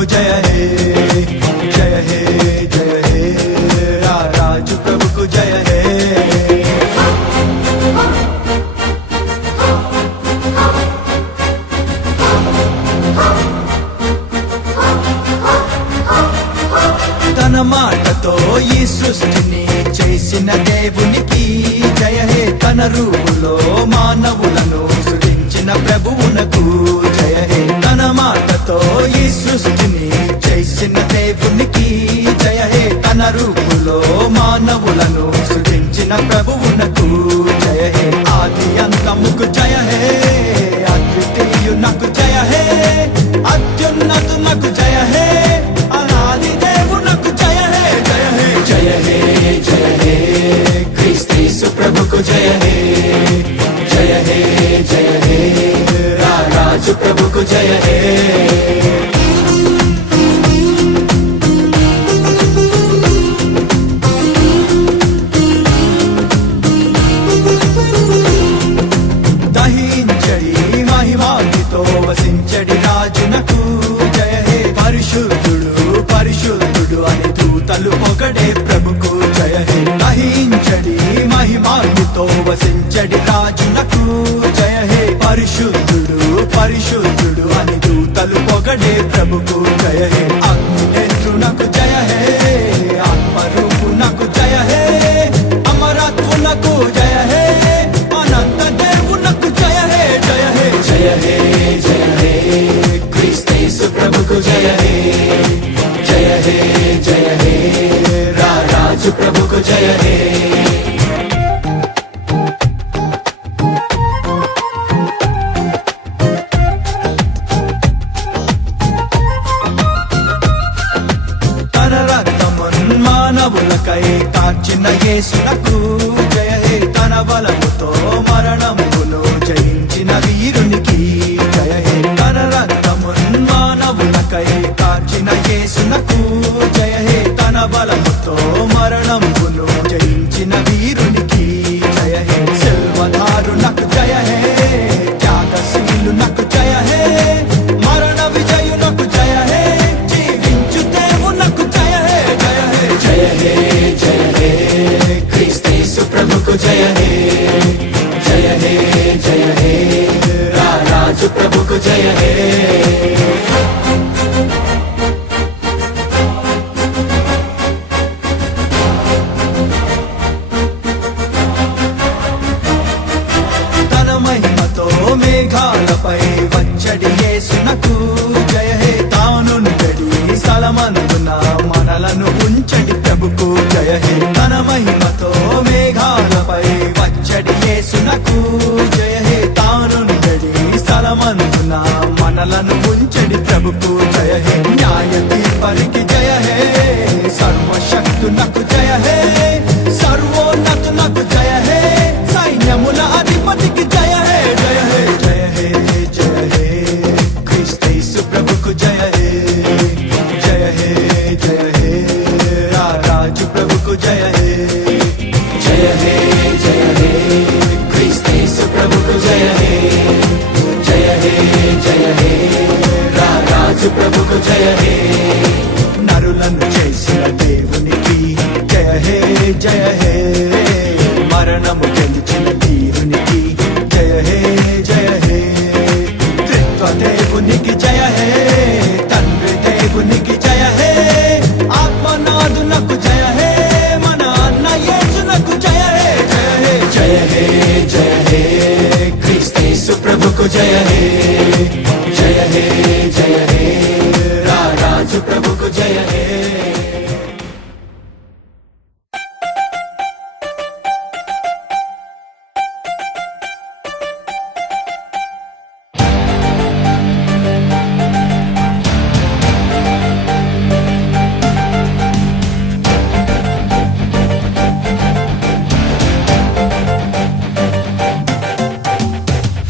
ప్రభుకు జయ హే జయ హే జయ హే రారాజు ప్రభుకు జయ హే తన మాటతో ఈ సృష్టిని చేసిన దేవునికి జయ హే తన రూపులో మానవులను సృజించిన ప్రభువునకు జయ హే తన మాటతో ఈ సృష్టిని చేసిన దేవునికి జయ హే తన రూపులో మానవులను సృజించిన ప్రభువునకు జయ హే ఆది అంతముకు జయ హే అద్వితీయునకు జయ హే అత్యున్నతునకు జయ హే అనాది దేవునకు జయ హే జయ హే జయ హే జయ హే క్రీస్తు ప్రభుకు జయ హే జయ హే జయ హే రారాజు ప్రభుకు జయ హే దహించడి మహిమాగ్నితో వసించడి రాజునకు జయ హే పరిశుద్ధుడు పరిశుద్ధుడు అని దూతలు పొగడే ప్రభుకు జయ హే దహించడి మహిమాగ్నితో వసించడి రాజునకు జయ హే పరిశుద్ధుడు పరిశుద్ధుడు అని దూతలు పొగడే ప్రభుకు జయ హే అగ్నినేత్రునకు జయ హే ఆత్మరూపునకు జయ హే అమరత్వునకు జయ హే అనంత దేవునకు జయ హే జయ హే జయ హే జయ హే క్రీస్తు ప్రభుకు జయ హే జయ హే జయ హే రారాజు ప్రభుకు జయ హే తన రక్తమున్ మానవులకై కార్చిన యేసునకు జయ హే తన బలముతో మరణమును జయించిన వీరునికి జయ హే తన రక్తమున్ మానవులకై కార్చిన యేసునకు జయ హే తన బలముతో మరణమును జయించిన వీరునికి జయ హే సిల్వధారునకు జయ హే త్యాగశీలునకు జయ హే మరణ విజయునకు జయ హే జీవించు దేవునకు జయ హే జయ హే జయ హే జయ హే క్రీస్తు ప్రభుకు జయ హే జయ హే జయ హే రారాజు ప్రభుకు జయ హే తన మహిమతో మేఘాలపై వచ్చడి యేసునకు జయ హే తానుండడి స్థలమందున మనలను ఉంచడి ప్రభుకు జయ హే తన మహిమతో మేఘాలపై వచ్చడి యేసునకు జయ హే తానుండడి స్థలమందున మనలను ఉంచడి ప్రభుకు జయ హే న్యాయ తీర్పరికి జయ హే సర్వశక్తునకు జయ హే సర్వోన్నతునకు జయ హే సైన్యముల అధిపతికి జయ హే జయ హే జయ హే జయ హే క్రీస్తు ప్రభుకు జయ హే జయ హే జయ హే రారాజు ప్రభుకు జయ హే జయ హే జయ హే క్రీస్తు ప్రభుకు జయ హే జయ హే జయ హే రారాజు ప్రభుకు జయ హే నరులను చేసిన దేవునికి జయ హే జయ హే మరణము గెలిచిన వీరునికి జయ హే జయ హే త్రిత్వ దేవునికి జయ హే తండ్రి దేవునికి జయ హే ఆత్మనాథునకు జయ హే మన అన్న యేసునకు జయ హే జయ హే జయ హే జయ హే క్రీస్తు ప్రభుకు జయ హే జయ హే జయ హే రారాజు ప్రభుకు జయ హే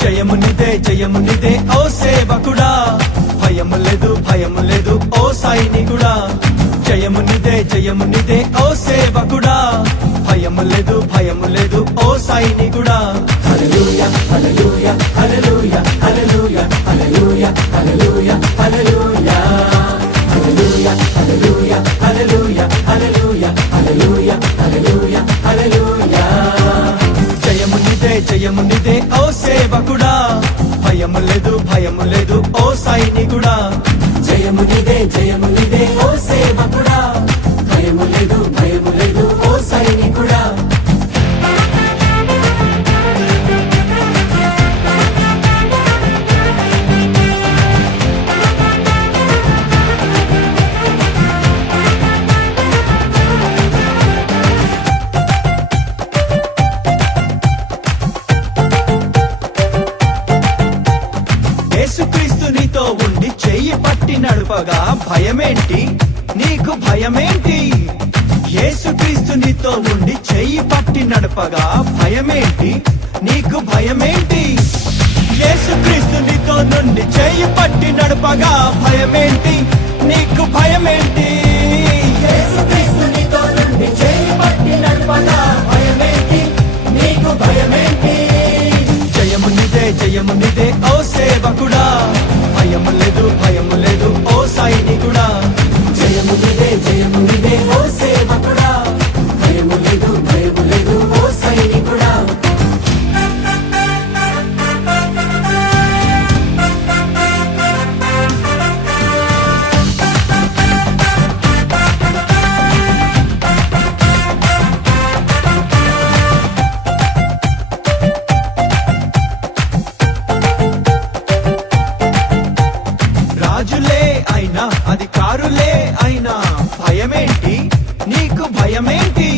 జయమునిదే జయమునిదే ఓ సేవకుడా భయము లేదు ఓ సైనికుడా జయమునిదే జయమునిదే ఓ సేవకుడా భయము లేదు ఓ సైనికుడా హల్లెలూయా హల్లెలూయా హల్లెలూయా హల్లెలూయా హల్లెలూయా హల్లెలూయా హల్లెలూయా భయము లేదు భయము లేదు ఓ సైనికుడా. జయము నీదే ఓ సేవకుడా, భయము లేదు ఓ సైనికుడా. యేసుక్రీస్తు నీతో ఉండి చెయ్యి పట్టి నడుపగా భయమేంటి నీకు భయమేంటి. యేసుక్రీస్తు నీతో ఉండి చెయ్యి పట్టి నడుపగా భయమేంటి నీకు భయమేంటి. యేసుక్రీస్తు నీతో నుండి చెయ్యి పట్టి నడుపగా భయమేంటి నీకు భయమేంటి. యేసుక్రీస్తు నీతో నుండి చేయి పట్టి నడపగా భయమేంటి నీకు భయమేంటి. జయము నిదే ఓ సేవకుడా, భయము లేదు ఓ సైనికుడా. జయము నీదే ఓ సేవకుడా, భయము లేదు ఓ సైనికుడా. రాజులే అయినా అధికారులే అయినా భయమేంటి నీకు భయమేంటి.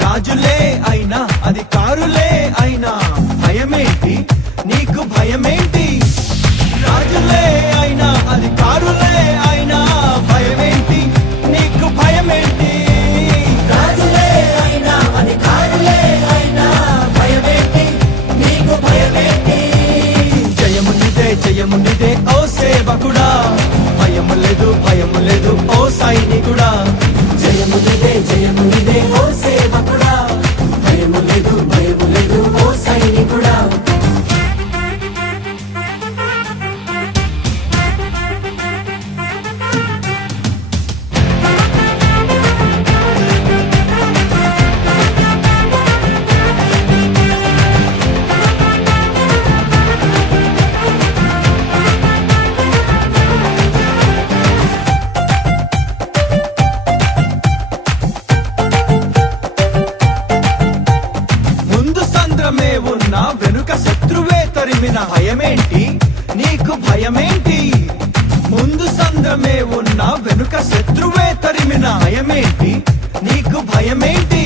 రాజులే అయినా అధికారులే అయినా భయమేంటి నీకు భయమేంటి. రాజులే అయినా అధికారులే అయినా భయమేంటి నీకు భయమేంటి. రాజులే అయినా అధికారులే అయినా భయమేంటి నీకు భయమేంటి. జయము నిదే ఓ సేవకుడా, భయము లేదు ఓ సైనికుడా. జయము నీదే ఓ సేవకుడా, భయము లేదు ఓ సైనికుడా. ముందు సంద్రమే ఉన్న వెనుక శత్రువే తరిమిన భయమేంటి నీకు భయమేంటి. ముందు సంద్రమే ఉన్న వెనుక శత్రువే తరిమిన భయమేంటి నీకు భయమేంటి.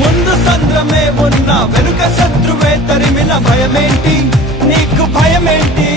ముందు సంద్రమే ఉన్న వెనుక శత్రువే తరిమిన భయమేంటి నీకు భయమేంటి.